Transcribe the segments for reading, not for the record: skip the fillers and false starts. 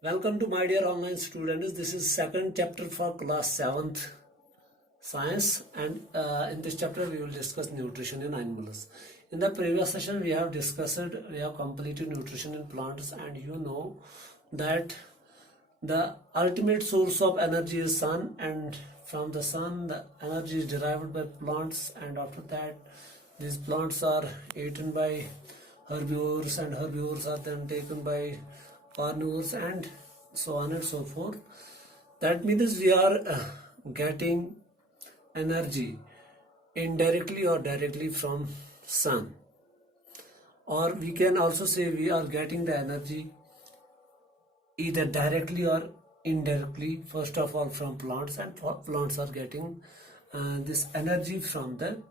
Welcome to my dear online students. This is second chapter for class 7th science, and in this chapter we will discuss nutrition in animals. In the previous session we have completed nutrition in plants, and you know that the ultimate source of energy is sun, and from the sun the energy is derived by plants, and after that these plants are eaten by herbivores, and herbivores are then taken by carnivores, and so on and so forth. That means we are getting energy indirectly or directly from sun, or we can also say we are getting the energy either directly or indirectly, first of all from plants, and plants are getting this energy from the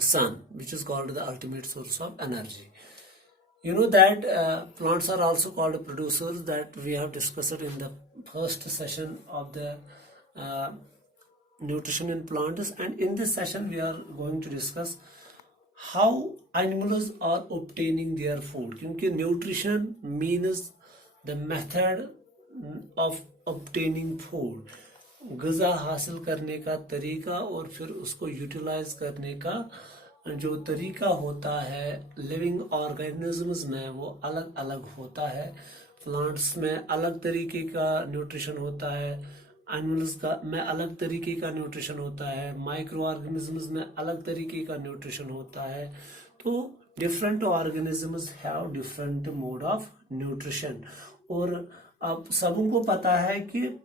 sun, which is called the ultimate source of energy. You know that plants are also called producers, that we have discussed in the first session of the uh, nutrition in plants, and in this session we are going to discuss how animals are obtaining their food. क्योंकि nutrition means the method of obtaining food, ग़िज़ा हासिल करने का तरीका और फिर उसको utilise करने का जो तरीका होता है लिविंग ऑर्गेनिजम्स में, वो अलग अलग होता है. प्लांट्स में अलग तरीके का न्यूट्रिशन होता है, एनिमल्स का में अलग तरीके का न्यूट्रिशन होता है, माइक्रो ऑर्गेनिजम्स में अलग तरीके का न्यूट्रिशन होता है. तो different organisms have different mode of nutrition. और अब सबको पता है कि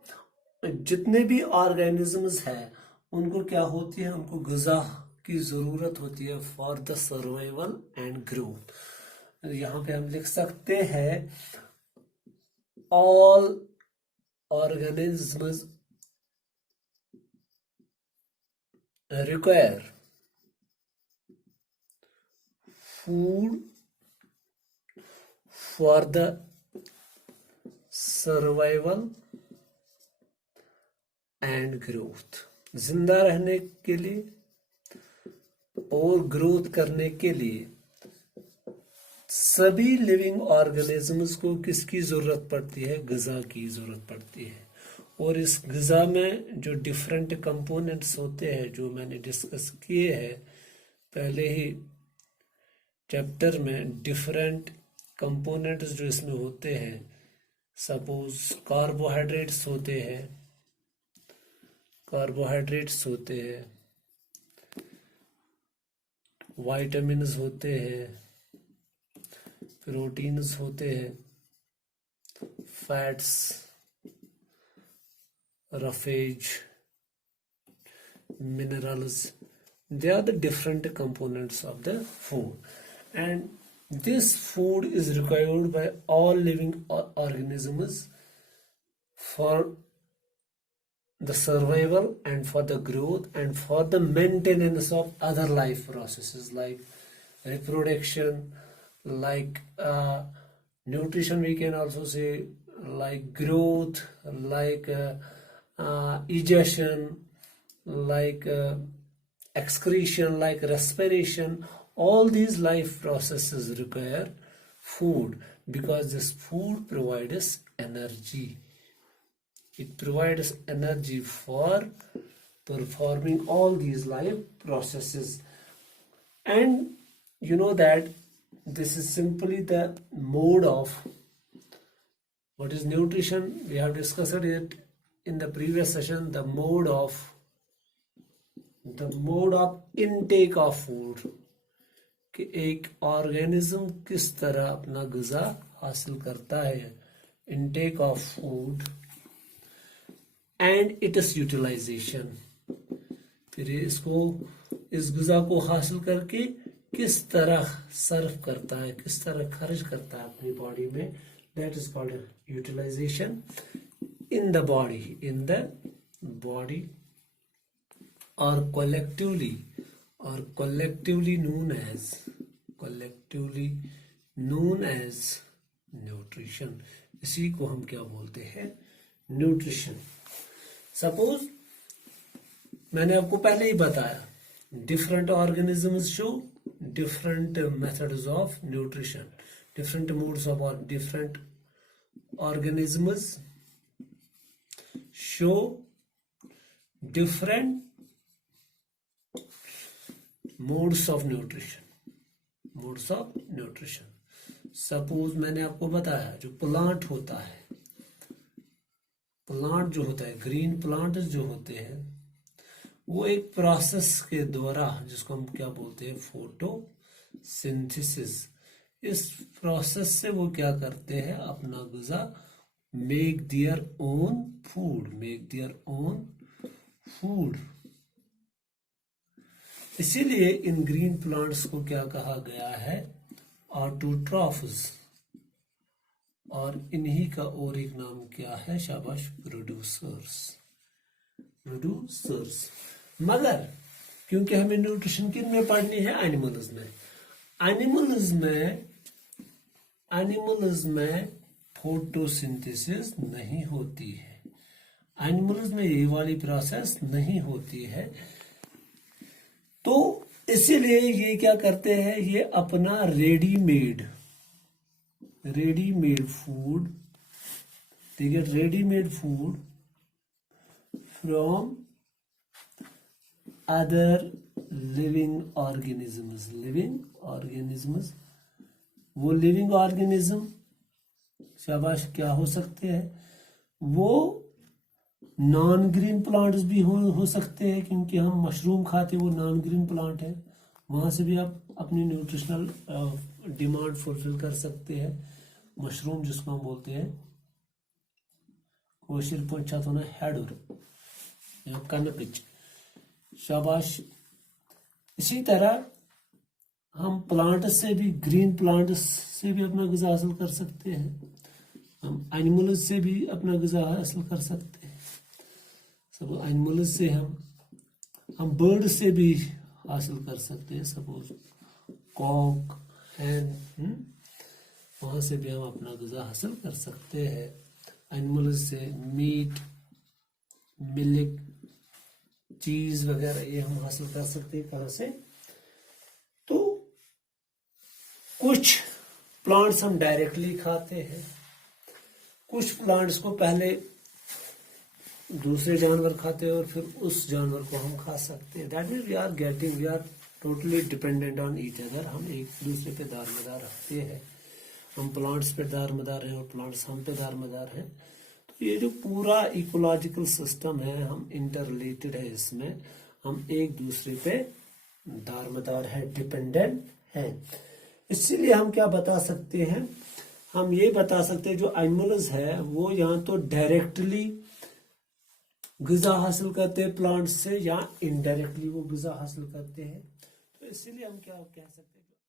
जितने भी ऑर्गेनिजम्स हैं उनको क्या होती है, उनको ग़िज़ा की ज़रूरत होती है for the survival and growth. यहाँ पे हम लिख सकते हैं all organisms require food for the survival and growth. जिंदा रहने के लिए और ग्रोथ करने के लिए सभी लिविंग ऑर्गेनिजम्स को किसकी जरूरत पड़ती है, ग़िज़ा की जरूरत पड़ती है. और इस ग़िज़ा में जो डिफरेंट कंपोनेंट्स होते हैं, जो मैंने डिस्कस किए हैं पहले ही चैप्टर में, डिफरेंट कंपोनेंट्स जो इसमें होते हैं, सपोज कार्बोहाइड्रेट्स होते हैं, विटामिन्स होते हैं, प्रोटीन्स होते हैं, fats, roughage, minerals. They are the different components of the food, and this food is required by all living organisms for the survival and for the growth and for the maintenance of other life processes like reproduction, like nutrition, we can also say, like growth, like egestion, like excretion, like respiration. All these life processes require food, because this food provides energy. It provides energy for performing all these life processes. And you know that this is simply the mode of what is nutrition. We have discussed it in the previous session, the mode of intake of food, कि एक organism किस तरह अपना ग़िज़ा हासिल करता है, intake of food and its utilization. फिर इसको, इस ग़िज़ा को हासिल करके किस तरह सर्व करता है, किस तरह खर्च करता है अपनी बॉडी में, that is called utilization in the body, or collectively known as nutrition. इसी को हम क्या बोलते हैं, न्यूट्रिशन. सपोज मैंने आपको पहले ही बताया, different organisms show different methods of nutrition, different modes of or different organisms show different modes of nutrition. Suppose मैंने आपको बताया जो प्लांट होता है, प्लांट जो होता है, ग्रीन प्लांट जो होते हैं, वो एक प्रोसेस के द्वारा, जिसको हम क्या बोलते हैं, फोटोसिंथेसिस, इस प्रोसेस से वो क्या करते हैं, अपना गुज़ा मेक देयर ओन फूड। इसीलिए इन ग्रीन प्लांट्स को क्या कहा गया है, ऑटोट्रॉफ्स, और इन्हीं का और एक नाम क्या है, शाबाश, प्रोड्यूसर्स। मगर क्योंकि हमें न्यूट्रिशन किन में पढ़नी है, एनिमल्स में फोटोसिंथेसिस नहीं होती है, एनिमल्स में ये वाली प्रोसेस नहीं होती है। तो इसीलिए ये क्या करते हैं, ये अपना रेडीमेड फूड, ठीक है, readymade food from other living organisms. वो लिविंग ऑर्गेनिज्म, शाबाश, क्या हो सकते हैं, वो नॉन ग्रीन प्लांट्स भी हो सकते हैं, क्योंकि हम मशरूम खाते, वो नॉन ग्रीन प्लांट है, वहां से भी आप अपनी न्यूट्रिशनल डिमांड फुलफिल कर सकते हैं। मशरूम जिसको हम बोलते हैं, कोशिश पंचा तो ना हेडुर कनकच, शाबाश। इसी तरह हम प्लांट से भी, ग्रीन प्लांट से भी अपना ग़िज़ा हासिल कर सकते हैं, हम एनिमल्स से भी अपना ग़िज़ा हासिल कर सकते हैं। सब एनिमल्स से हम बर्ड से भी हासिल कर सकते हैं, सपोज कॉक, हैन, वहाँ से भी हम अपना ग़िज़ा हासिल कर सकते हैं। एनिमल्स से मीट, मिल्क, चीज़ वगैरह ये हम हासिल कर सकते हैं, कहाँ से, तो कुछ प्लांट्स हम डायरेक्टली खाते हैं, कुछ प्लांट्स को पहले दूसरे जानवर खाते हैं और फिर उस जानवर को हम खा सकते हैं। That means we are totally dependent on each other. हम एक दूसरे पे दारमदार रखते हैं, हम प्लांट्स पे दारमदार हैं और प्लांट्स हम पे दारमदार हैं। तो ये जो पूरा इकोलॉजिकल सिस्टम है, हम इंटर रिलेटेड है, इसमें हम एक दूसरे पे दारमदार है, डिपेंडेंट है। इसीलिए हम क्या बता सकते हैं, हम ये बता सकते हैं जो एनिमल्स है वो यहाँ तो डायरेक्टली ग़िज़ा हासिल करते हैं प्लांट से, या इनडायरेक्टली वो ग़िज़ा हासिल करते हैं। तो इसीलिए हम क्या कह सकते हैं।